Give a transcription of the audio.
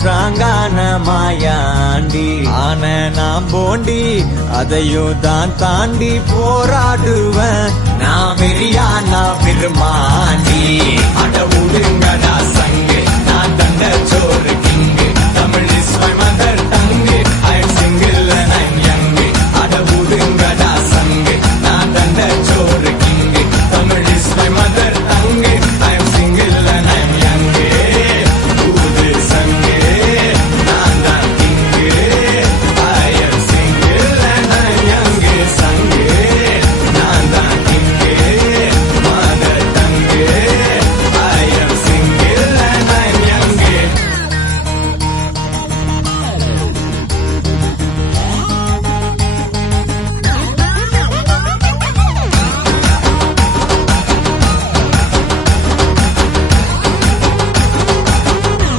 ஸ்ட்ராங்கான மாயாண்டி. ஆன நான் போண்டி அதையும் தான் தாண்டி போராடுவேன். நான் வெறியா நான் விரும்பாண்டி. அட உடுங்கடா சங்க